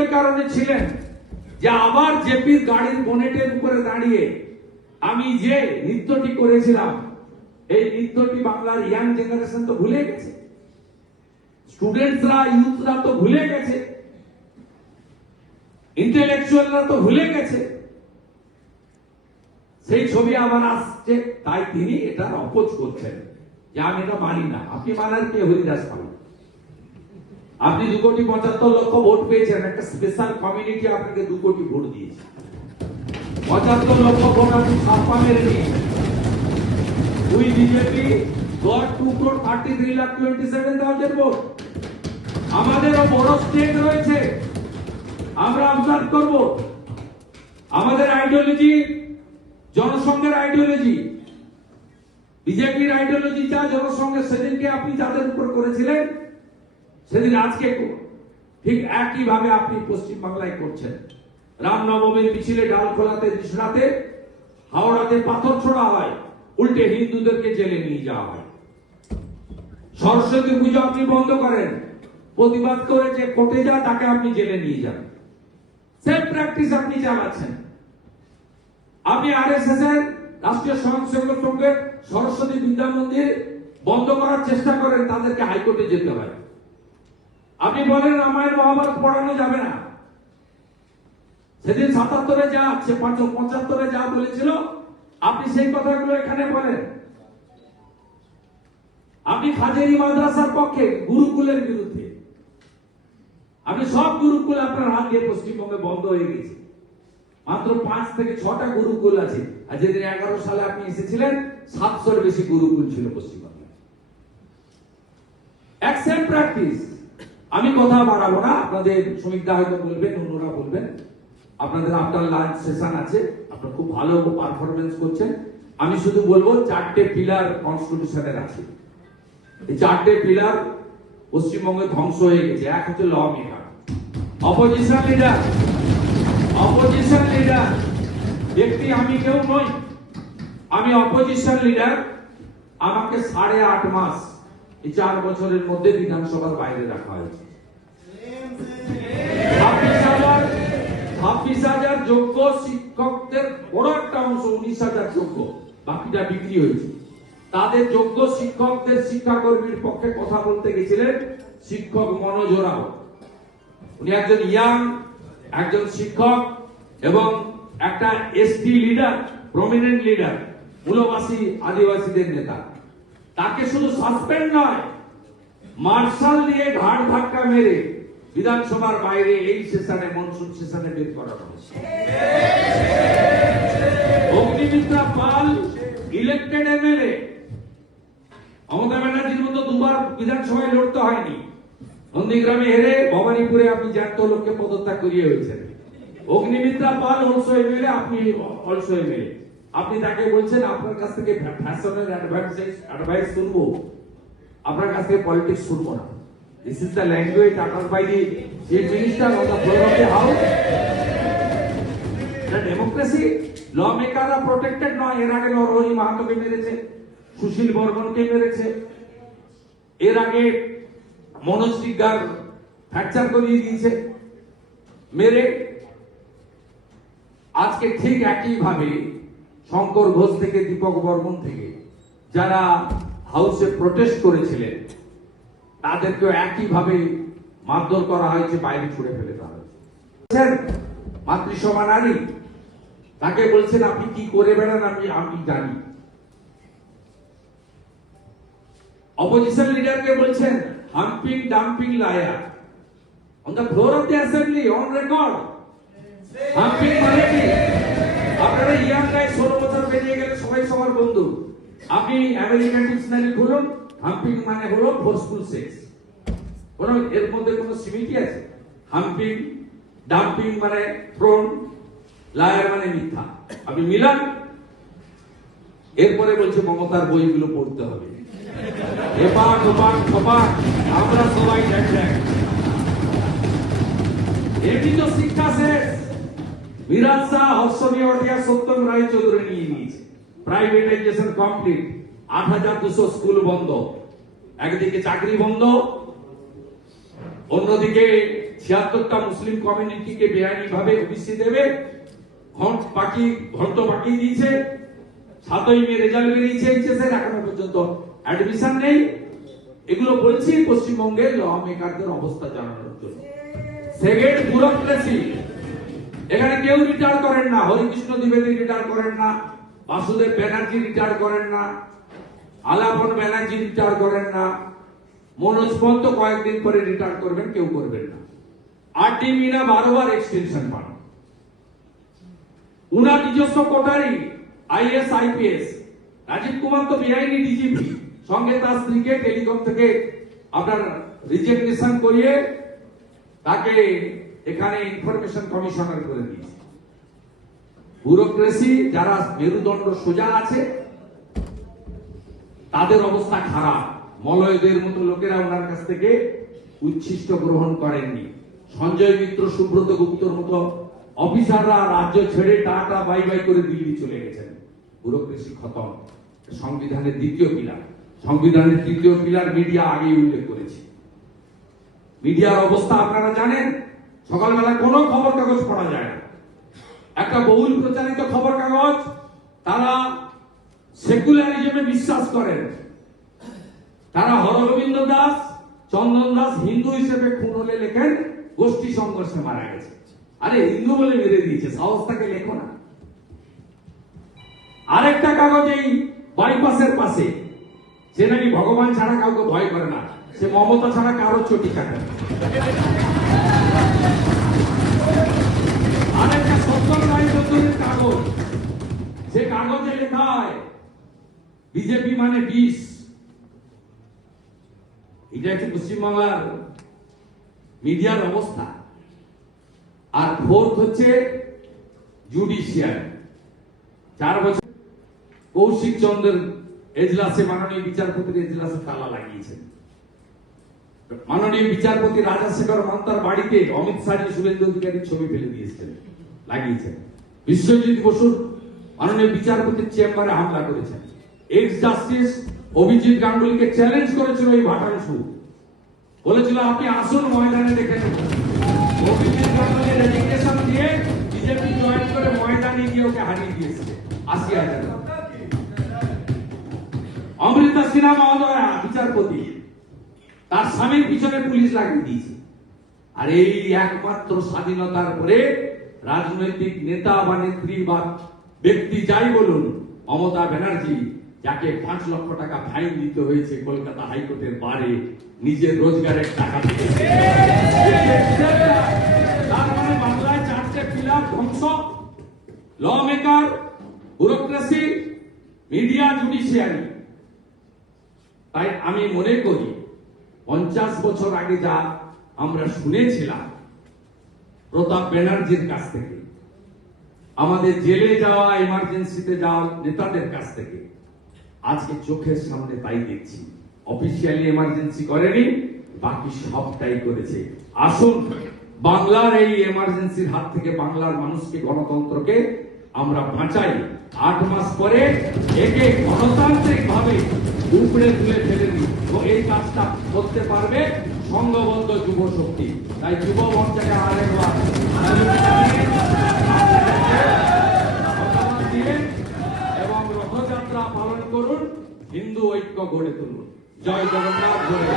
এই কারণে ছিলেন যে আবার জেপির গাড়ির বনেটের উপরে দাঁড়িয়ে আমি যে নৃত্যটি করেছিলাম, এই নৃত্যটি বাংলার ইয়াং জেনারেশন তো ভুলে গেছে। স্টুডেন্টসরা ইউথরা তো ভুলে গেছে। ইন্টেলেকচুয়ালরা তো ভুলে গেছে। সেই ছবি আবার আসছে, তাই তিনি এটা অপোজ করছেন যে আমি এটা মানি না। আপনি মানার কে? হরিদাস পাল। আপনি দু কোটি পঁচাত্তর লক্ষ ভোট পেয়েছেন, একটা স্পেশাল কমিউনিটি আপনাকে দু কোটি ভোট দিয়েছে। পঁচাত্তর লক্ষ ভোট আপনি ছাপ্পা মেরে নিয়েছেন দুই BJP got two crore thirty three lakh twenty seven thousand vote. আমাদেরও বড় স্টেট রয়েছে। আমরা অবজার্ভ করব। আমাদের আইডিওলজি জনসংঘের আইডিওলজি বিজেপির আইডিওলজি যা, জনসংঘের সেদিনকে আপনি যাদের উপর করেছিলেন সেদিন আজকে ঠিক একই ভাবে আপনি পশ্চিম বাংলায় করছেন। রামনবমীর মিছিলে ডালখোলাতে রিসড়াতে হাওড়াতে পাথর ছোড়া হয়, উল্টে হিন্দুদেরকে জেলে নিয়ে যাওয়া হয়। সরস্বতী পুজো আপনি বন্ধ করেন। প্রতিবাদ করে যে কোর্টে যা, তাকে আপনি জেলে নিয়ে যান। সেম প্র্যাকটিস আপনি চালাচ্ছেন। আপনি আরএসএস এর রাষ্ট্রীয় স্বয়ংসেবক সংঘের সরস্বতী বিদ্যা মন্দির বন্ধ করার চেষ্টা করেন, তাদেরকে হাইকোর্টে যেতে হয়। আপনি বলেন রামায়ণ মহাভারত পড়ানো যাবে না। সেদিন সাতাত্তরে যা, সে পঁচাত্তরে যা বলেছিল, আপনি সেই কথাগুলো এখানে বলেন। আপনি খাজেরি মাদ্রাসার পক্ষে গুরুকুলের বিরুদ্ধে। আপনি সব গুরুকুল আপনার হাত দিয়ে পশ্চিমবঙ্গে বন্ধ হয়ে গেছে। মাত্র পাঁচ থেকে ছটা গুরুকুল আছে। আর যেদিন এগারো সালে আপনি এসেছিলেন, সাতশোর বেশি গুরুকুল ছিল পশ্চিমবঙ্গে। অ্যাকসেন্ট প্র্যাকটিস আমি কথা বাড়াবো না। আপনাদের শ্রমিকদা হয়তো বলবেন, অন্যরা বলবেন। আপনাদের আফটার লাঞ্চ সেশন আছে। আপনারা খুব ভালো পারফরমেন্স করছেন। আমি শুধু বলব, চারটে পিলার কনস্টিটিউশনের আছে। এই চারটে পিলার পশ্চিমবঙ্গে ধ্বংস হয়ে গেছে। এক হচ্ছে law maker opposition leader opposition leader ব্যক্তি আমি কেউ নই। আমি অপোজিশন লিডার আমাকে সাড়ে আট মাস এই চার বছরের মধ্যে বিধানসভার বাইরে রাখা হয়েছে। ছাব্বিশ হাজার যোগ্য শিক্ষকদের বড় একটা অংশ, উনিশ হাজার যোগ্য, বাকিটা বিক্রি হয়েছে। তাদের যোগ্য শিক্ষকদের শিক্ষাকর্মীর পক্ষে কথা বলতে গেছিলেন শিক্ষক মনোজ ওরাও উনি একজন ইয়াং, একজন শিক্ষক এবং একটা এসটি লিডার প্রমিনেন্ট লিডার মূলবাসী, আদিবাসীদের নেতা। তাকে শুধু সাসপেন্ড নয়, মার্শাল দিয়ে ঘাড় ধাক্কা মেরে বিধানসভার বাইরে এই সেশনে মনসুন সেশনে বের করা হয়েছে। অগ্নিমিত্রা পাল ইলেক্টেড এমএলএ মমতা ব্যানার্জির মতো দুবার বিধানসভায় লড়তে হয়নি। নন্দীগ্রামে হেরে ভবানীপুরে আপনি জ্যান্ত লোককে পদত্যাগ করিয়ে হয়েছেন। অগ্নিমিত্রা পাল অলসো এমএলএ আপনি অলসো এমএলএ আপনি তাকে বলছেন, আপনার কাছ থেকে ফ্যাশনের অ্যাডভাইস অ্যাডভাইস শুনব। আপনার কাছ থেকে পলিটিক্স শুনব না। This is the language uttered by the chief minister the of the house democracy law মেকাররা protected নয়। এর আগে নরহরি মাহাতোকে মেরেছে, সুশীল বর্মনকে মেরেছে। এর আগে মনোজ সিকদার ফ্র্যাকচার করিয়ে দিয়েছে, মেরে। আজকে ঠিক একই ভাবে শঙ্কর ঘোষ থেকে দীপক বর্মন থেকে যারা হাউসে প্রোটেস্ট করেছিলেন তাদেরকেও একই ভাবে মারধর করা হয়েছে বাইরে ছুড়ে ফেলে দেওয়া হয়েছে। মাতৃসভা নারী তাকে বলছেন আপনি কি করে বেড়ান? আমি আমি জানি। অপোজিশন লিডারকে বলছেন humping dumping liar. On the floor of the assembly on record humping মানে কি? আপনারা ইয়াং গাই ষোলো বছর পেরিয়ে গেলে সবাই সবার বন্ধু। আপনি আমেরিকান ডিকশনারি খুলুন হাম্পিং মানে হলো ফোর্সফুল সেক্স কোন, এর মধ্যে কোন সিমিটি আছে? হাম্পিং, ডাম্পিং মানে থ্রোন লায়ার মানে মিথ্যা। আপনি মিলান। এরপরে বলছে মমতার বইগুলো পড়তে হবে। আমরা সবাই এক এটি তো শিক্ষা শেষ। বিরাট শাহ হর্ষণী অটিয়া সত্যম নিয়ে নিয়েছে। প্রাইভেটাইজেশন কমপ্লিট আট হাজার দুশো স্কুল বন্ধ। একদিকে চাকরি বন্ধ। অন্যদিকে ছিয়াত্তরটা মুসলিম কমিউনিটিকে বেআইনি ভাবে ওবিসি দেবে। ঘন্ট বাকি ঘন্ট বাকি দিয়েছে। সাতই মে রেজাল্ট বেরিয়েছে এইচএস এর এখনও পর্যন্ত অ্যাডমিশন নেই। এগুলো বলছি পশ্চিমবঙ্গের ল মেকারদের অবস্থা জানানোর জন্য। সেকেন্ড এখানে কেউ রিটায়ার করেন না, হরিকৃষ্ণ দ্বিবেদী রিটায়ার করেন না, বাসুদেব ব্যানার্জি রিটায়ার করেন না, আলাপন ব্যানার্জি রিটায়ার করেন না, মনোজ পন্ত কয়েকদিন পরে রিটায়ার করবেন, কেউ করবেন না। আর মিনা বারোবার এক্সটেনশন পান। উনার নিজস্ব coterie IS, IPS. Rajiv Kumar তো বেআইনি ডিজিপি সঙ্গে তার স্ত্রীকে টেলিকম থেকে আপনার রিজেকশন করিয়ে তাকে এখানে ইনফরমেশন কমিশনার করে দিয়েছে। ব্যুরোক্রেসি যারা মেরুদণ্ড সোজা আছে, তাদের অবস্থা খারাপ। মলয়দের মতো লোকেরা ওনার কাছ থেকে উচ্ছিষ্ট গ্রহণ করেননি। সঞ্জয় মিত্র, সুব্রত গুপ্তর মতো অফিসাররা রাজ্য ছেড়ে টাটা, বাই বাই করে দিল্লি চলে গেছেন। ব্যুরোক্রেসি খতম। সংবিধানের দ্বিতীয় পিলার সংবিধানের তৃতীয় পিলার মিডিয়া আগেই উল্লেখ করেছি। মিডিয়ার অবস্থা আপনারা জানেন? সকালবেলা কোনো খবর কাগজ পড়া যায় না। একটা বহুল প্রচারিত খবর কাগজ তারা সেকুলারিজমে বিশ্বাস করেন। তারা হরগোবিন্দ দাস, চন্দন দাস হিন্দু হিসেবে খুন হলে লেখেন, গোষ্ঠী সংঘর্ষে মারা গেছে। আরে, হিন্দু বলে মেরে দিয়েছে, সাহস তাকে লেখো না। আরেকটা কাগজ এই বাইপাসের পাশে, সে নাকি ভগবান ছাড়া কাউকে ভয় করে না, সে মমতা ছাড়া কারও চটি কাটে। আরেকটা বিজেপি মানে বিষ। এটা হচ্ছে পশ্চিমবাংলার মিডিয়ার অবস্থা। আর ফোর্থ হচ্ছে জুডিশিয়ারি চার বছর কৌশিক চন্দ্রের এজলাসে মাননীয় বিচারপতির এজলাসে তালা লাগিয়েছেন। মাননীয় বিচারপতি রাজাশেখর মান্তার বাড়িতে অমিত শাহ শুভেন্দু অধিকারীর ছবি ফেলে দিয়েছেন লাগিয়েছেন। বিশ্বজিৎ বসুর মাননীয় বিচারপতির চেম্বারে হামলা করেছেন। এক্স জাস্টিস অভিজিৎ গাঙ্গুলিকে চ্যালেঞ্জ করেছিল এই ভাটাংশু বলেছিল, আপনি আসুন ময়দানে দেখে অভিজিৎ গাঙ্গুলি রেজিগনেশন দিয়ে বিজেপি জয়েন করে ময়দানে গিয়ে ওকে হারিয়ে দিয়েছে। আশি হাজার। অমৃতা সিনহা মহোদয়া, বিচারপতি। তার স্বামীর পিছনে পুলিশ লাগিয়ে দিয়েছে। আর এই একমাত্র স্বাধীনতার পরে রাজনৈতিক নেতা বা নেত্রী বা ব্যক্তি যাই বলুন, মমতা ব্যানার্জি, যাকে পাঁচ লক্ষ টাকা ফাইন দিতে হয়েছে কলকাতা হাইকোর্টের বারে, নিজের রোজগারের টাকা থেকে মানে বাংলায় চারটে ধ্বংস। Law maker bureaucracy media judiciary তাই আমি মনে করি পঞ্চাশ বছর আগে যা আমরা শুনেছিলাম, প্রতাপ ব্যানার্জির কাছ থেকে, আমাদের জেলে যাওয়া এমার্জেন্সিতে যাওয়া নেতাদের কাছ থেকে, আজকে চোখের সামনে তাই দেখছি। অফিসিয়ালি এমার্জেন্সি করেনি, বাকি সবটাই করেছে। আসুন, বাংলার এই এমার্জেন্সির হাত থেকে বাংলার মানুষকে, গণতন্ত্রকে আমরা বাঁচাই। আট মাস পরে একে গণতান্ত্রিক ভাবে উপড়ে তুলে ফেলে দিই। তো এই কাজটা করতে পারবে সংঘবদ্ধ যুব শক্তি। তাই যুব মঞ্চকে আরেকবার একবার এবং রথযাত্রা পালন করুন, হিন্দু ঐক্য গড়ে তুলুন। জয় জগন্নাথ, জয়।